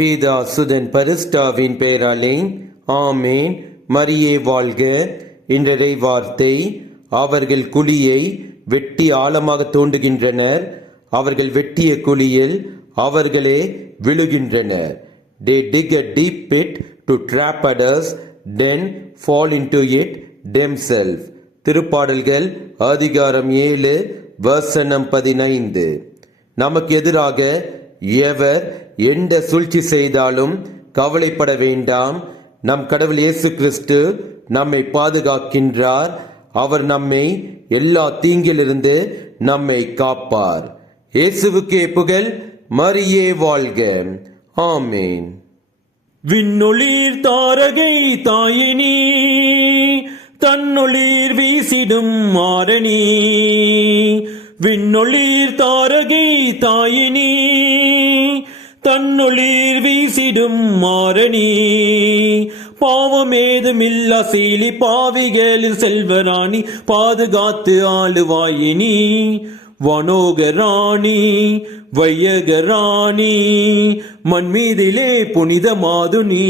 பீதா சுதன் பரிசுத்தாவின் பெயராலே ஆமேன். மரியே வாழ்க. இன்றைய வார்த்தை, அவர்கள் குழியை வெட்டி ஆழமாக தோண்டுகின்றனர், அவர்கள் வெட்டிய குழியில் அவர்களே விழுகின்றனர். They dig a deep pit to trap others, then fall into it themselves. திருப்பாடல்கள் அதிகாரம் 7 வசனம் 15. நமக்கு எதிராக எவர் எந்த சூழ்ச்சி செய்தாலும் கவலைப்பட வேண்டாம். நம் கடவுள் இயேசு கிறிஸ்து நம்மை பாதுகாக்கின்றார். அவர் நம்மை எல்லா தீங்கிலிருந்து நம்மை காப்பார். இயேசுவுக்கே புகழ். மரியே வாழ்க. ஆமேன். விண்ணொளிர் தாரகை தாயினி, தன்னொளிர் வீசிடும் மாரணி. விண்ணொளிர் தாரகை தாயினி, தன்னொளிர் வீசிடும் மாரணி. பாவமேதுமில்லா சீலி பாவிகளில் செல்வராணி, பாதுகாத்து ஆளுவாயினி. வனோகராணி வையகராணி, மண்மீதிலே புனித மாதுனி.